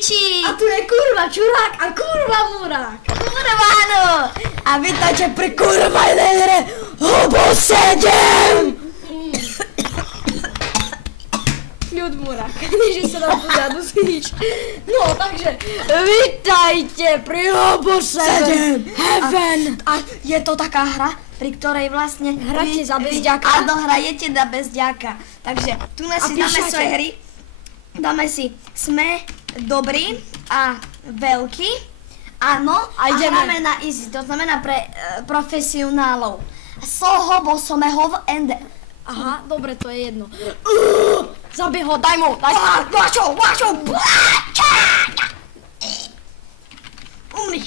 piči! A tu je kurva čurák a kurva murák. Kurva áno! A vítajte pri kurva jednej hre Hobo 7! Ľud murák, než sa nám pozadu svíč. No, takže, vítajte pri Hobo 7 Heaven. A je to taká hra, pri ktorej vlastne Hráte za bezďaka. Áno, hrajete za bezďaka. Takže tu si dáme svoje hry. Dáme si sme dobrí a veľký. Áno, a hráme na easy, to znamená pre profesionálov. Hobo somehov and... Aha, dobre, to je jedno. Zabij ho, daj mu, daj. Váčo! Umri.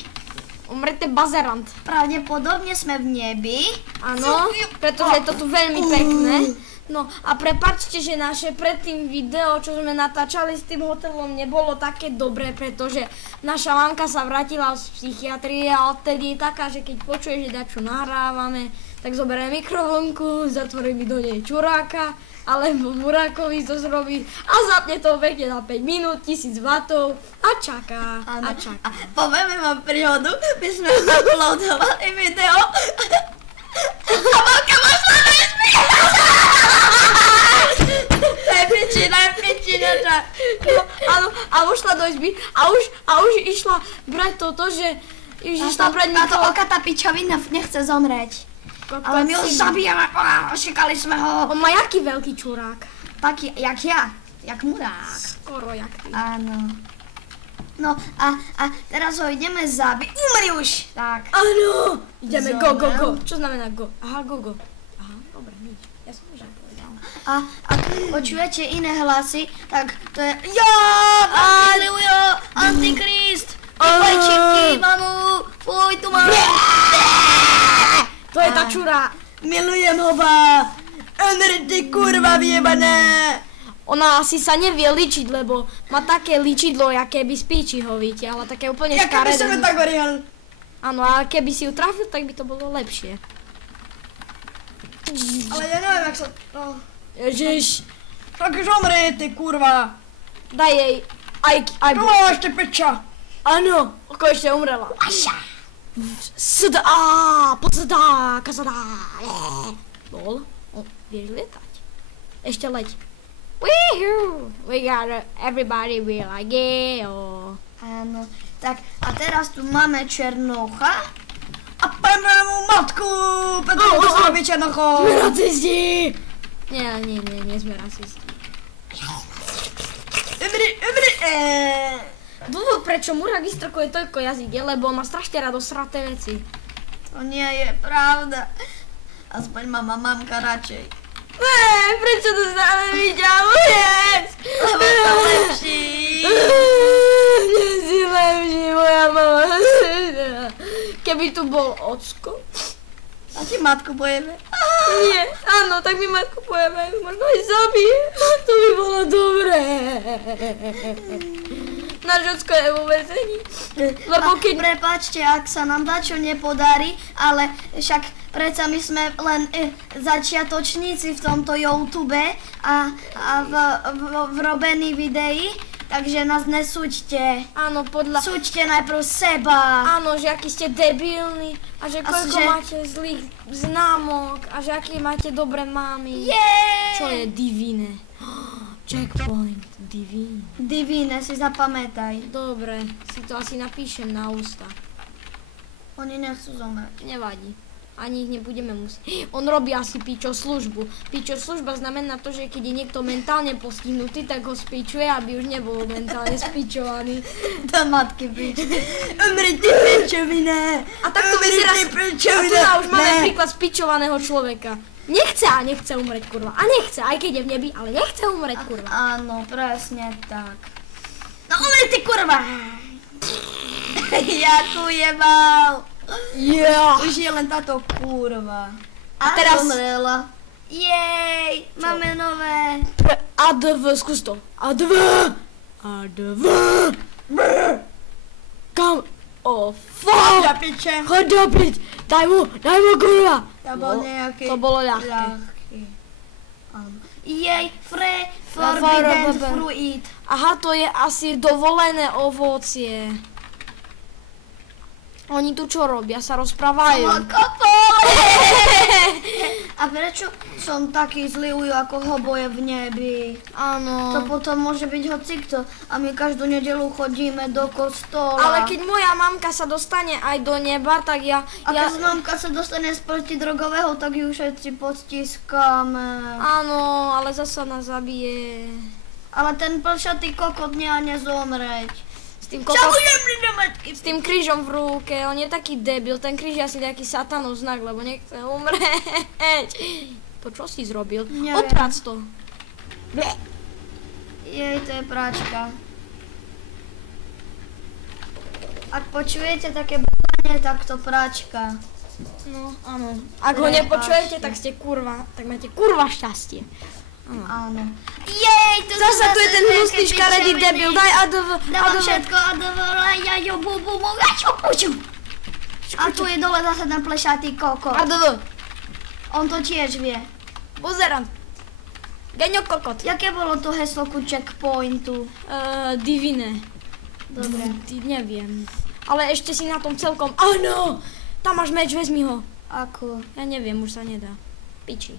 Umrete bazerant. Pravdepodobne sme v nebi. Áno, pretože je to tu veľmi pekné. No a prepáčte, že naše predtým video, čo sme natáčali s tým hotelom, nebolo také dobré, pretože naša mamka sa vrátila z psychiatrie a odtedy je taká, že keď počuje, že dačo nahrávame, tak zoberie mikrovlnku, zatvorí mi do nej čuráka, alebo murákovi to zrobí a zapne to pekne na 5 minút, 1000 W a čaká. A povieme vám príhodu, my sme uploadovali video a mamka možno Najpičina. Áno, a ušla do izby a už išla brať toto, že už išla brať na to oka tá pičovina nechce zomrieť. Ale my ho zabijeme, ošekali sme ho. On má jaký veľký čurák? Taký, jak ja, jak murák. Skoro jak ty. Áno. No a teraz ho ideme zabiť. Umri už! Tak. Áno! Ideme go. Čo znamená go? Aha, go. Aha, dobre, nič. Ja som už aj povedal. A ak počujete iné hlasy, tak to je Aleluja, Antikrist, vypajčivky, mamu, fuj, tu mám. To je tá čura. Milujem hoba. Ty kurva vyjebané. Ona asi sa nevie ličiť, lebo má také ličidlo, aké by z píči ho vytiahla, také úplne škaredé. Jaké by som tak horil. Áno, a keby si ju trafil, tak by to bolo lepšie. Ale ja neviem, jak sa... No. Ježiš. Tak už omrie, ty kurva. Daj jej aj No ešte peča. Áno, ako ešte umrela. Pozada, kazada. Bol. Vieš lietať. Ešte leď. Woohoo! We got everybody we like it. Áno. Tak a teraz tu máme Černocha. A pojďme matku, pretože to sa robí Černochov. Sme racisti. Nie sme rasisti. Dôvod, prečo Murák vystrkuje toľko jazyk je, lebo má strašne rado sraté veci. To nie je pravda. Aspoň má mamka radšej. Prečo to stále vyťahuješ? Lebo som lepší. Nie si lepší, moja mama. Keby tu bol ocko. A ti matku pojeme? Nie, áno, tak mi matku pojeme. Možno aj zabije. To by bolo dobré. Náš ocko je vo väzení. Lebo keď... Prepáčte, ak sa nám dačo nepodarí, ale však predsa my sme len začiatočníci v tomto YouTube a v robení videí, takže nás nesúďte. Áno, Súďte najprv seba. Áno, že aký ste debilní a že koľko máte zlých známok a že aký máte dobré mámy. Čo je diviné. Checkpoint, divín. Divíne, si zapamätaj. Dobre, si to asi napíšem na ústa. Oni nechcú zomrieť. Nevadí. Ani ich nebudeme musieť. On robí asi pičo službu. Pičo služba znamená to, že keď je niekto mentálne postihnutý, tak ho spíčuje, aby už nebol mentálne spíčovaný. Do matky pič. Umri ty pičovina. A takto vyzerá... A tu už máme príklad spíčovaného človeka. Nechce umreť, kurva. A nechce, aj keď je v nebi, ale nechce umreť, kurva. Áno, presne tak. No umri ty, kurva! Jakú jebal! Už je len táto kurva. A teraz umrela. Jej, máme nové. A2, skús to. A2. Kam? Fuck! Choď do pič! Daj mu, kurva! To bol nejaký... To bolo ľahké. Jej, forbidden fruit. Aha, to je asi dovolené ovocie. Oni tu čo robia? Sa rozprávajú. A prečo som taký zlý ujo ako hoboje v nebi? Áno. To potom môže byť hocikto a my každú nedeľu chodíme do kostola. Ale keď moja mamka sa dostane aj do neba, tak ja... A keď mamka sa dostane z protidrogového, tak ju všetci podstískame. Áno, ale zasa nás zabije. Ale ten plšatý kokot nezomreť. S tým krížom v ruke, on je taký debil, ten kríž je asi nejaký satanov znak, lebo nechce umrieť. To čo si zrobil? Neviem. Oprac to. Jej, to je práčka. Ak počujete také b***anie, tak to práčka. No, áno. Ak ho nepočujete, tak ste kurva, tak máte kurva šťastie. Áno. Jej, tu Zasa tu je ten hnusný škaredý debil, daj ADV. Dávam všetko ADV, ja jo, bu, ja čo poču. A tu je dole zase ten plešatý kokot. ADV. On to tiež vie. Buzerant. Geňo kokot. Jaké bolo to heslo ku checkpointu? Divine. Dobre. Neviem. Ale ešte si na tom celkom... Áno! Tam máš meč, vezmi ho. Ako? Ja neviem, už sa nedá. Piči.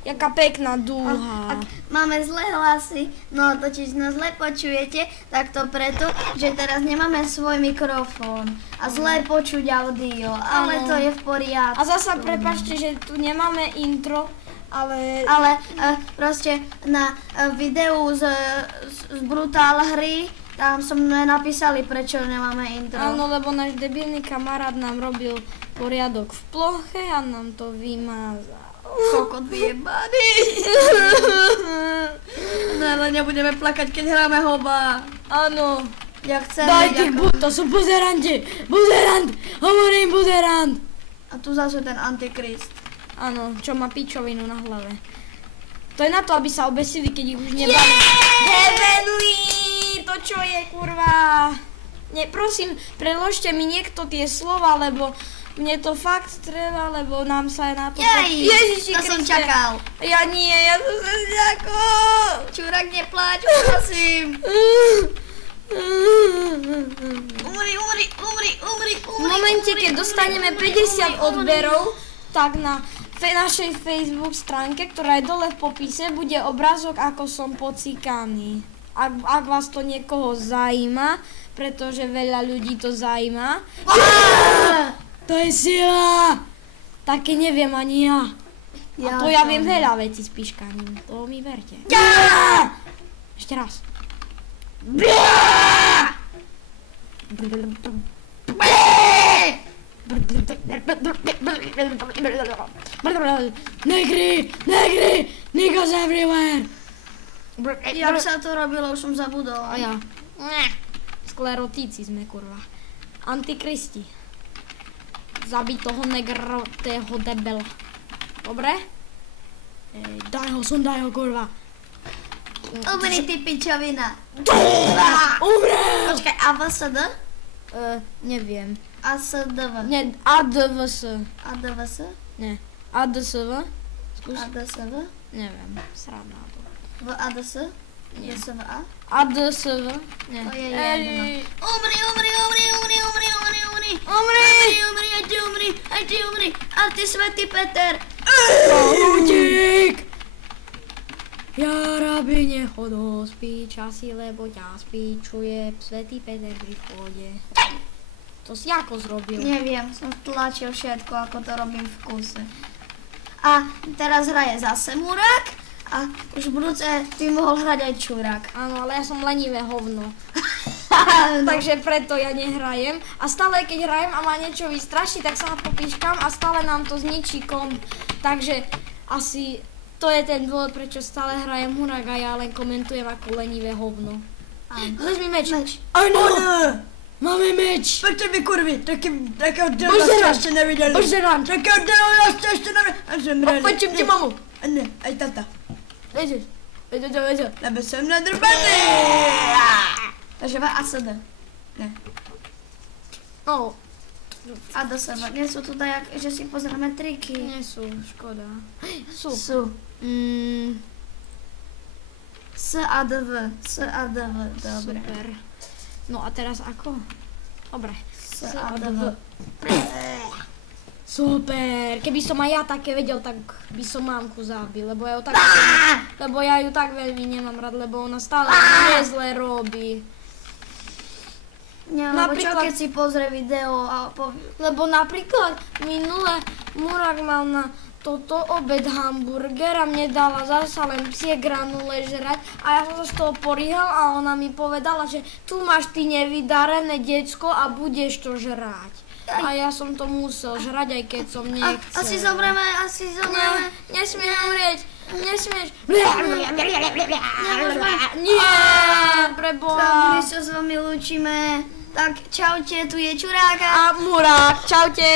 Jaká pekná dúha. Ak máme zlé hlasy, no totiž nás zle počujete, tak to preto, že teraz nemáme svoj mikrofón a zle počuť audio, ale to je v poriadku. A zasa prepáčte, že tu nemáme intro, ale proste na videu z Brutál hry, tam sme napísali, prečo nemáme intro. áno, lebo náš debilný kamarát nám robil poriadok v ploche a nám to vymázal. Kokot vyjebaný. No ale nebudeme plakať, keď hráme hoba. Áno. Ja chcem Dajte, to sú buzeranti. Buzerant, hovorím buzerant. A tu zase ten antikrist. Áno, čo má pičovinu na hlave. To je na to, aby sa obesili, keď ich už nebaví. Heavenly, to čo je, kurva. Ne, prosím, preložte mi niekto tie slova, lebo mne to fakt treba, lebo nám sa aj na to... Ježiši Kriste. Som čakal. Ja nie, ja som sa čakal. Čurak, nepláč, prosím. Umri. V momente, keď dostaneme 50 odberov, tak na našej Facebook stránke, ktorá je dole v popise, bude obrázok, ako som pocikaný. Ak vás to niekoho zaujíma, pretože veľa ľudí to zaujíma. To je sila! Také neviem ani ja. A to ja viem veľa vecí s piškaním, to mi verte. Ešte raz. Negri! Niggas everywhere! Jak sa to robilo, už som zabudol. A ja. Sklerotíci sme, kurva. Antikristi. Zabij toho negrotého debela. Dobre? Daj ho, sundaj ho, kurva. Umri, ty pičovina. Umrel! Počkaj, AVSD? Neviem. ASDV. Nie, ADVS. ADVS? Nie. ADSV? Skús. ADSV? Neviem, sranda to. V ADS? Nie. DSVA? ADSV? Nie. To je jedno. Umri. Aj ty umri. A ty svätý Peter. Utík! Ja rabi nechodo spíčasi, lebo ťa spíčuje svätý Peter pri vchode. To si ako zrobil? Neviem, som tlačil všetko, ako to robím v kuse. A teraz hraje zase Murak a už budúce by mohol hrať aj Čurak. Áno, ale ja som lenivé hovno. Takže preto ja nehrajem. A stále keď hrajem a ma niečo vystraší, tak sa na to píškam a stále nám to zničí komp. Takže asi to je ten dôvod, prečo stále hrajem Murak a ja len komentujem ako lenivé hovno. Vezmi meč. Áno! Máme meč! Poďte mi kurvi, takého dela ste ešte nevideli. Božerán! Takého dela ste ešte nevideli. A zemreli. Opačím ti mamu. A ne, aj tata. Veď. Lebo som nadrbaný. Takže ASD. Ne. No. A do seba. Nie sú tu dajak, že si pozrieme triky. Nie sú, škoda. Sú. Sú. S a D V. S a D V. Dobre. Super. No a teraz ako? Dobre. S a D V. Super. Keby som aj ja také vedel, tak by som mamku zabil, lebo ja ju tak veľmi nemám rád, lebo ona stále mne zle robí. Nie, lebo čo keď si pozrie video a povie... Lebo napríklad minule Murak mal na toto obed hamburger a mne dala zasa len psie granule žrať a ja som sa z toho porýhal a ona mi povedala, že tu máš ty nevydarené decko a budeš to žrať. A ja som to musel žrať, aj keď som nechcel. Asi zomreme. Nesmieš umrieť. Nesmieš. Nemôžeme. Nie, preboha. Tak my sa s vami lúčime. Tak čaute, tu je Čuráka. A Murak, čaute.